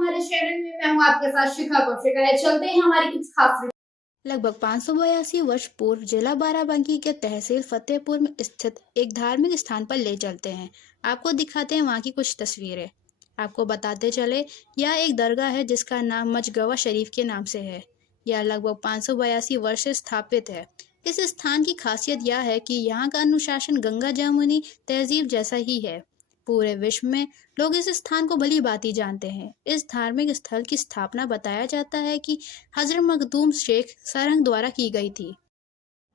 हमारे चैनल में। मैं हूं आपके साथ शिखा कौशिक। चलते हैं हमारी कुछ खास। लगभग 582 वर्ष पूर्व जिला बाराबंकी के तहसील फतेहपुर में स्थित एक धार्मिक स्थान पर ले चलते हैं। आपको दिखाते हैं वहाँ की कुछ तस्वीरें। आपको बताते चले, यह एक दरगाह है जिसका नाम मजगवा शरीफ के नाम से है। यह लगभग 582 वर्ष से स्थापित है। इस स्थान की खासियत यह है कि यहाँ का अनुशासन गंगा जमुनी तहजीब जैसा ही है। पूरे विश्व में लोग इस स्थान को भली भांति जानते हैं। इस धार्मिक स्थल की स्थापना बताया जाता है कि हजरत मखदूम शेख सरंग द्वारा की गई थी।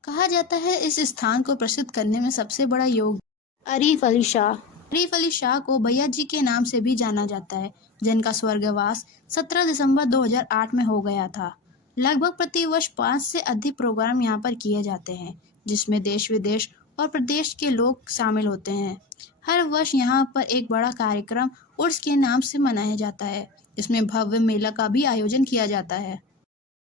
कहा जाता है इस स्थान को प्रसिद्ध करने में सबसे बड़ा योग आरिफ अली शाह। आरिफ अली शाह को भैया जी के नाम से भी जाना जाता है, जिनका स्वर्गवास 17 दिसंबर 2008 में हो गया था। लगभग प्रतिवर्ष 5 से अधिक प्रोग्राम यहाँ पर किए जाते हैं, जिसमें देश विदेश और प्रदेश के लोग शामिल होते हैं। हर वर्ष यहाँ पर एक बड़ा कार्यक्रम उर्स के नाम से मनाया जाता है। इसमें भव्य मेला का भी आयोजन किया जाता है।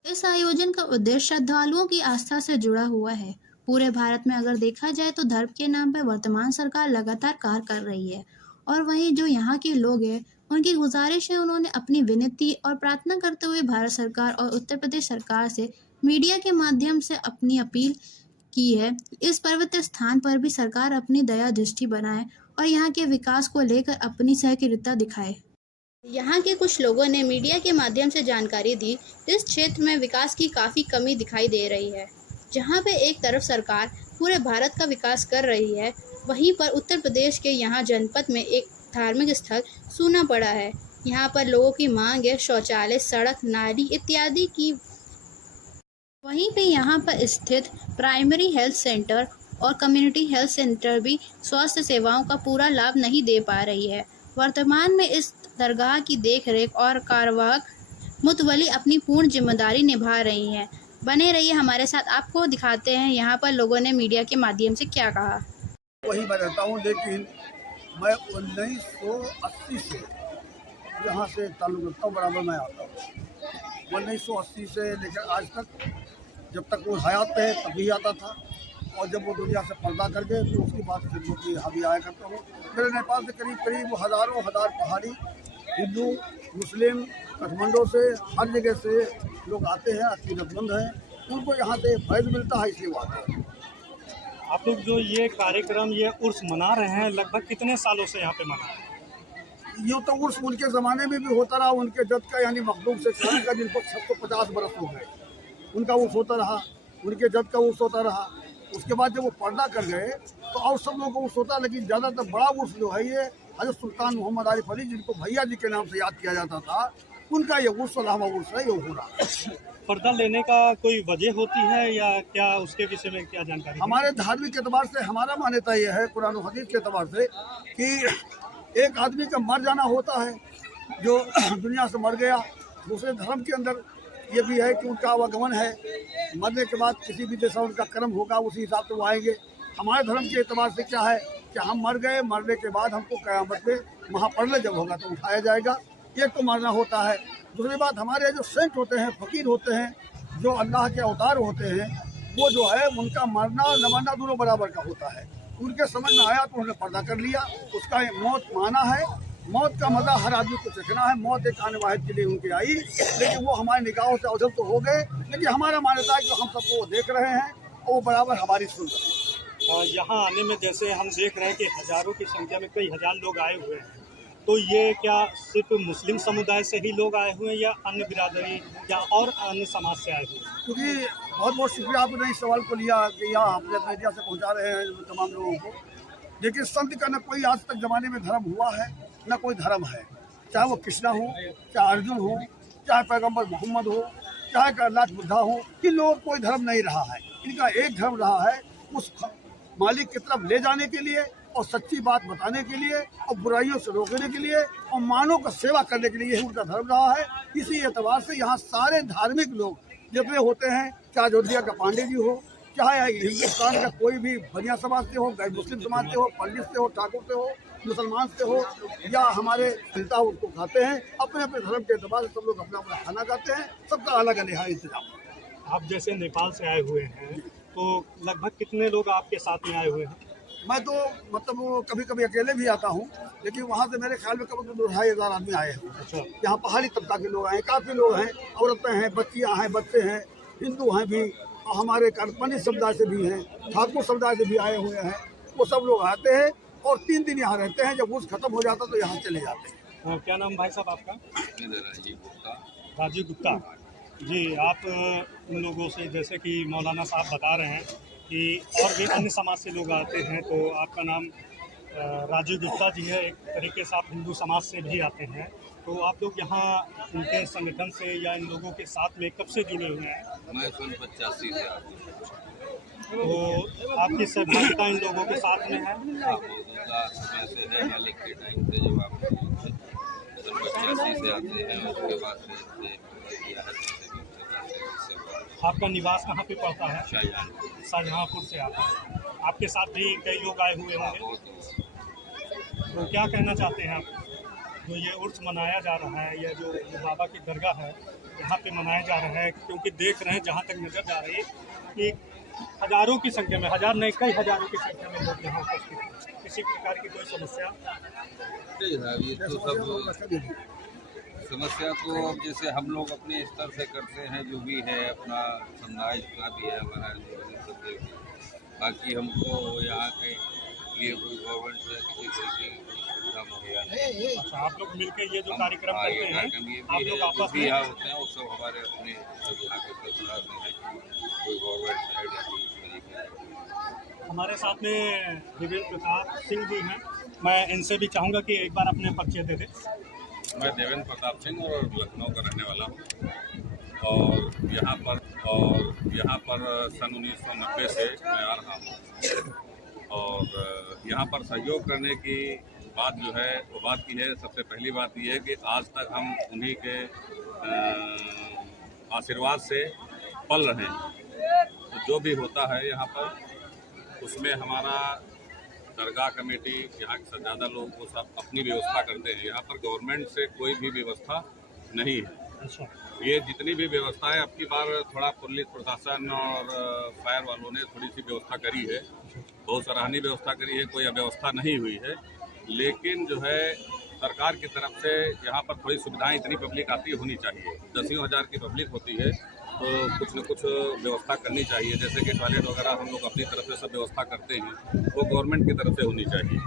इस आयोजन का उद्देश्य श्रद्धालुओं की आस्था से जुड़ा हुआ है। पूरे भारत में अगर देखा जाए तो धर्म के नाम पर वर्तमान सरकार लगातार कार्य कर रही है, और वहीं जो यहाँ के लोग हैं उनकी गुजारिश है, उन्होंने अपनी विनती और प्रार्थना करते हुए भारत सरकार और उत्तर प्रदेश सरकार से मीडिया के माध्यम से अपनी अपील की है। इस पवित्र स्थान पर भी सरकार अपनी दया दृष्टि बनाए और यहाँ के विकास को लेकर अपनी सहकारिता दिखाए। यहाँ के कुछ लोगों ने मीडिया के माध्यम से जानकारी दी, इस क्षेत्र में विकास की काफ़ी कमी दिखाई दे रही है। जहाँ पे एक तरफ सरकार पूरे भारत का विकास कर रही है, वहीं पर उत्तर प्रदेश के यहाँ जनपद में एक धार्मिक स्थल सूना पड़ा है। यहाँ पर लोगों की मांग है शौचालय, सड़क, नाली इत्यादि की। वहीं पे यहाँ पर स्थित प्राइमरी हेल्थ सेंटर और कम्युनिटी हेल्थ सेंटर भी स्वास्थ्य सेवाओं का पूरा लाभ नहीं दे पा रही है। वर्तमान में इस दरगाह की देखरेख और कार्यवाहक मुतवली अपनी पूर्ण जिम्मेदारी निभा रही हैं। बने रहिए हमारे साथ, आपको दिखाते हैं यहाँ पर लोगों ने मीडिया के माध्यम से क्या कहा। वही मैं रहता हूँ, लेकिन मैं 1980 से यहाँ से ताल्लुक़ रखता हूँ, बराबर मैं आता हूँ। 1980 से लेकर आज तक, जब तक वो हयात पे है तभी आता था, और जब वो दुनिया से पर्दा कर गए तो उसके बाद खिदमत की अभी आया करता हूँ। मेरे नेपाल से करीब हज़ारों पहाड़ी हिंदू मुस्लिम काठमांडू से हर जगह से लोग आते हैं, अकीदतमंद हैं, उनको यहाँ से फैज़ मिलता है, इसलिए वो आते हैं। आप लोग जो ये कार्यक्रम ये उर्स मना रहे हैं, लगभग कितने सालों से यहाँ पे मना रहे हैं? यूँ तो उर्स उनके ज़माने में भी होता रहा, उनके जद का यानी मखदूम शेख सरंग का, जिनको 750 बरस हो गए, उनका उर्स होता रहा, उनके जद का उर्स होता रहा। उसके बाद जब वो पर्दा कर गए तो और सब लोगों को उर्स होता, लेकिन ज़्यादातर बड़ा उर्स जो है ये हज़रत सुल्तान मोहम्मद आरिफ अली, जिनको भैया जी के नाम से याद किया जाता था, उनका ये उर्स अलावा उर्स है, ये हो रहा। पर्दा लेने का कोई वजह होती है या क्या, उसके विषय में क्या जानकारी? हमारे धार्मिक एतबार से हमारा मान्यता ये है, कुरान और हदीस के एतबार से, कि एक आदमी का मर जाना होता है, जो दुनिया से मर गया। दूसरे धर्म के अंदर ये भी है कि उनका आवागमन है, मरने के बाद किसी भी जैसा उनका कर्म होगा उसी हिसाब से वो आएंगे। हमारे धर्म के एतबार से क्या है कि हम मर गए, मरने के बाद हमको क़यामत में महापर्लय जब होगा तो उठाया जाएगा, ये तो मरना होता है। दूसरी बात, हमारे जो सेंट होते हैं, फ़कीर होते हैं, जो अल्लाह के अवतार होते हैं, वो जो है उनका मरना और न मरना दोनों बराबर का होता है। उनके समझ में आया तो उन्होंने पर्दा कर लिया, उसका मौत माना है। मौत का मज़ा हर आदमी को चखना है। मौत एक आने वाहिद के लिए उनकी आई, लेकिन वो हमारे निगाहों से अवजल तो हो गए, लेकिन हमारा मान्यता है कि हम सबको वो देख रहे हैं और वो बराबर हमारी सुन रहे हैं। यहाँ आने में जैसे हम देख रहे हैं कि हज़ारों की संख्या में कई हज़ार लोग आए हुए हैं, तो ये क्या सिर्फ मुस्लिम समुदाय से ही लोग आए हुए हैं या अन्य बिरादरी या और अन्य समाज से आए हुए हैं? क्योंकि बहुत शुक्रिया आपने इस सवाल को लिया कि यहाँ अपने मीडिया से पहुँचा रहे हैं तमाम लोगों को। लेकिन संत का न कोई आज तक ज़माने में धर्म हुआ है, न कोई धर्म है, चाहे वो कृष्णा हो, चाहे अर्जुन हो, चाहे पैगंबर मोहम्मद हो, चाहे कैलाश बुद्धा हो, इन लोगों को कोई धर्म नहीं रहा है। इनका एक धर्म रहा है, उस मालिक की तरफ ले जाने के लिए और सच्ची बात बताने के लिए और बुराइयों से रोकने के लिए और मानव का सेवा करने के लिए, यही उनका धर्म रहा है। इसी एतबार से यहाँ सारे धार्मिक लोग जितने होते हैं, चाहे अयोध्या का पांडे जी हो, चाहे हिंदुस्तान का कोई भी बनिया समाज से हो, गैर मुस्लिम समाज से हो, पंडित से हो, ठाकुर से हो, मुसलमान से हो, या हमारे नेता उनको खाते हैं। अपने अपने धर्म के एतबार से सब लोग अपना अपना खाना खाते हैं, सबका अलग अलग है इंतजाम। आप जैसे नेपाल से आए हुए हैं, तो लगभग कितने लोग आपके साथ में आए हुए हैं? मैं तो मतलब वो कभी कभी अकेले भी आता हूँ, लेकिन वहाँ से मेरे ख्याल में कम से कम 2,500 आदमी आए हैं। अच्छा। यहाँ पहाड़ी तबका के लोग आए, काफ़ी लोग हैं, औरतें हैं, बच्चियाँ हैं, बच्चे हैं, हिंदू हैं भी, और हमारे कार्पणिक समुदाय से भी हैं, ठाकुर समुदाय से भी आए हुए हैं। वो सब लोग आते हैं और 3 दिन यहाँ रहते हैं। जब उर्स खत्म हो जाता तो यहाँ चले जाते हैं। क्या नाम भाई साहब आपका? राजीव गुप्ता। राजीव गुप्ता जी, आप इन लोगों से, जैसे कि मौलाना साहब बता रहे हैं कि और भी अन्य समाज से लोग आते हैं, तो आपका नाम राजीव गुप्ता जी है। एक तरीके से आप हिंदू समाज से भी आते हैं, तो आप लोग यहाँ उनके संगठन से या इन लोगों के साथ में कब से जुड़े हुए हैं? मैं सन 85 से आता हूँ। तो आपकी सहभागिता इन लोगों के साथ में है? मौजूदा समय से है, मालिक के टाइम से जब आप सन 85 से आते हैं, उसके बाद से आपका निवास कहाँ पे पड़ता है? शाहजहां। शाहजहाँपुर से आता है। आपके साथ भी कई लोग आए हुए होंगे, तो क्या कहना चाहते हैं आप? जो ये उर्स मनाया जा रहा है, या जो बाबा की दरगाह है यहाँ पे मनाया जा रहा है, क्योंकि देख रहे हैं जहाँ तक नज़र जा रही है कि हज़ारों की संख्या में, हज़ार नहीं कई हज़ारों की संख्या में लोग यहाँ उपस्थित हैं। किसी प्रकार की कोई समस्या? ये तो सब समस्या तो अब जैसे हम लोग अपने स्तर से करते हैं, जो भी है अपना समुदाय जितना भी है हमारा, बाकी हमको यहाँ के लिए कोई गवर्नमेंट से किसी तरीके की सुविधा मुहैया नहीं। अच्छा, आप लोग मिलकर ये जो कार्यक्रम करते हैं, आप लोग आपस में यहाँ होते हैं, वो सब हमारे अपने यहाँ के सरकार में है, कोई गवर्नमेंट साइड या कोई तरीके। हमारे साथ में देवेंद्र प्रताप सिंह जी हैं। मैं इनसे भी चाहूँगा कि एक बार अपने परिचय दे दें। मैं देवेंद्र प्रताप सिंह और लखनऊ का रहने वाला हूँ, और यहाँ पर सन 1990 से मैं आ रहा हूँ। और यहाँ पर सहयोग करने की बात जो है वो बात की है, सबसे पहली बात ये है कि आज तक हम उन्हीं के आशीर्वाद से पल रहे हैं। तो जो भी होता है यहाँ पर, उसमें हमारा दरगाह कमेटी, यहाँ के ज़्यादा लोग वो सब अपनी व्यवस्था करते हैं। यहाँ पर गवर्नमेंट से कोई भी व्यवस्था नहीं है। अच्छा, ये जितनी भी व्यवस्था है, अब की बार थोड़ा पुलिस प्रशासन और फायर वालों ने थोड़ी सी व्यवस्था करी है, बहुत सराहनीय व्यवस्था करी है, कोई अव्यवस्था नहीं हुई है। लेकिन जो है सरकार की तरफ से यहाँ पर थोड़ी सुविधाएं, इतनी पब्लिक आती होनी चाहिए, 10 हज़ार की पब्लिक होती है, तो कुछ न कुछ व्यवस्था करनी चाहिए। जैसे कि टॉयलेट वगैरह हम लोग अपनी तरफ से सब व्यवस्था करते हैं, वो गवर्नमेंट की तरफ से होनी चाहिए।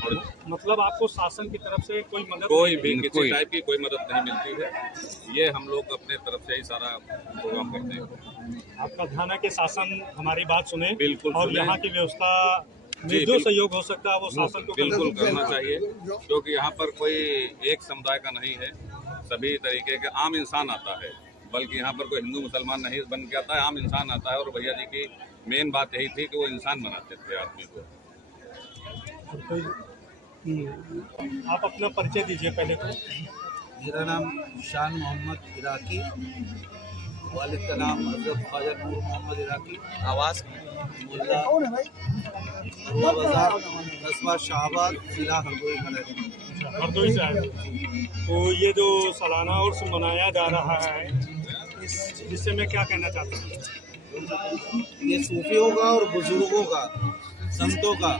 और मतलब आपको शासन की तरफ से कोई मदद? कोई भी किसी टाइप की कोई मदद नहीं मिलती है। ये हम लोग अपने तरफ से ही सारा प्रोग्राम करते हैं। आपका ध्यान है कि शासन हमारी बात सुने, बिल्कुल और सुने। यहाँ की व्यवस्था में जो सहयोग हो सकता है वो शासन को बिल्कुल करना चाहिए, क्योंकि यहाँ पर कोई एक समुदाय का नहीं है, सभी तरीके के आम इंसान आता है। बल्कि यहाँ पर कोई हिंदू मुसलमान नहीं बन के आता है, आम इंसान आता है। और भैया जी की मेन बात यही थी कि वो इंसान बनाते थे आदमी को। आप अपना परिचय दीजिए पहले तो। मेरा नाम शान मोहम्मद इराकी, वालिद का नाम हजरत ख्वाजा नूर मोहम्मद इराकी, आवास मुल्ला अल्लाह बाजार, कस्बा शाहबाद, जिला हरदोई का रहने वाला। हरदोई से आए। तो ये जो सालाना उर्स मनाया जा रहा है, इस विषय में क्या कहना चाहते हैं? ये सूफियों का और बुजुर्गों का, संतों का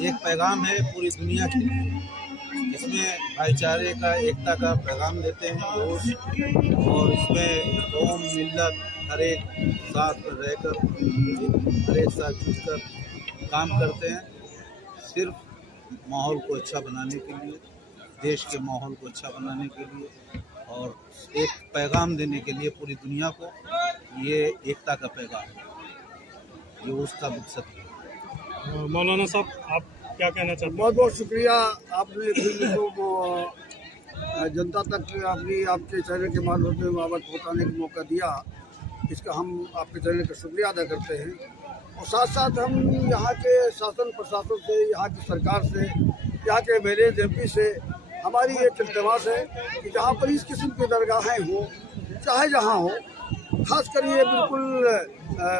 एक पैगाम है पूरी दुनिया के लिए। इसमें भाईचारे का, एकता का पैगाम देते हैं लोग, और इसमें कौम मिल्लत हर एक साथ रहकर, हर एक साथ जुटकर काम करते हैं, सिर्फ माहौल को अच्छा बनाने के लिए, देश के माहौल को अच्छा बनाने के लिए, और एक पैगाम देने के लिए पूरी दुनिया को। ये एकता का पैगाम है, ये उसका मकसद है। मौलाना साहब, आप क्या कहना चाहते हैं? बहुत बहुत शुक्रिया, आपने फिल्म को जनता तक अपनी आपके चैनल के माध्यम से बाबत पहुँचाने का मौका दिया, इसका हम आपके चैनल का शुक्रिया अदा करते हैं। और साथ साथ हम यहाँ के शासन प्रशासन से, यहाँ की सरकार से, यहाँ के मेरे MP से हमारी एक इल्तमास है कि जहाँ पर इस किस्म की दरगाहें हो, चाहे जहाँ हो, खासकर ये बिल्कुल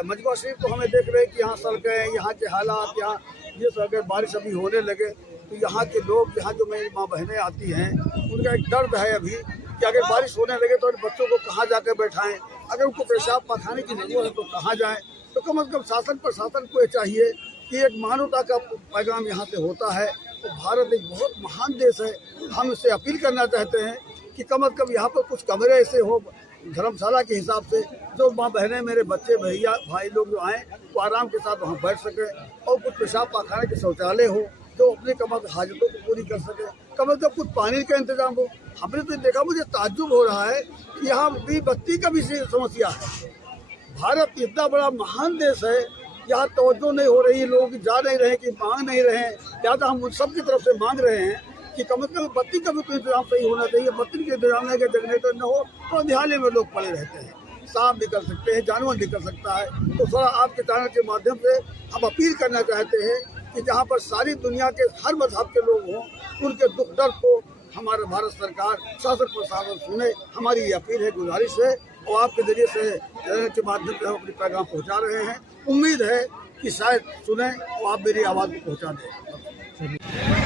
मजमा शरीफ तो हमें देख रहे हैं कि यहाँ सड़कें, यहाँ के हालात, यहाँ ये सब, अगर बारिश अभी होने लगे तो यहाँ के लोग, यहाँ जो मेरी माँ बहनें आती हैं, उनका एक दर्द है अभी कि अगर बारिश होने लगे तो बच्चों को कहाँ जाकर बैठाएं, अगर उनको पेशाब पखाने की जरूरत है तो कहाँ जाएं। तो कम से कम शासन प्रशासन को ये चाहिए कि एक मानवता का पैगाम यहाँ से होता है। तो भारत एक बहुत महान देश है। हम इससे अपील करना चाहते हैं कि कम अज़ कम यहाँ पर कुछ कमरे ऐसे हो धर्मशाला के हिसाब से, जो माँ बहनें, मेरे बच्चे, भैया भाई लोग जो आएँ वो आराम के साथ वहाँ बैठ सकें, और कुछ पेशाब पाखाने के शौचालय हो जो अपने कम अज़ हाजतों को पूरी कर सके, कम अज़ कम कुछ पानी का इंतजाम हो। हमने तो देखा, मुझे ताज्जुब हो रहा है कि यहाँ बत्ती का भी समस्या है। भारत इतना बड़ा महान देश है, यहाँ तवज्जो नहीं हो रही, लोग जा नहीं रहे कि मांग नहीं रहे हैं, या तो हम सब की तरफ से मांग रहे हैं कि कम से कम बत्ती का भी तो इंतजाम सही होना चाहिए। बत्ती के इंतजाम है कि जनरेटर न हो तो अंधेरे में लोग पड़े रहते हैं, सांप भी कर सकते हैं, जानवर भी कर सकता है। तो थोड़ा आपके चैनल के माध्यम से हम अपील करना चाहते हैं कि जहाँ पर सारी दुनिया के हर मजहब के लोग हों, उनके दुख दर्द को हमारा भारत सरकार शासन प्रशासन सुने। हमारी ये अपील है, गुजारिश है, और आपके जरिए से चैनल के माध्यम से हम अपनी पैगाम पहुँचा रहे हैं। उम्मीद है कि शायद सुने और आप मेरी आवाज़ को पहुँचा दें।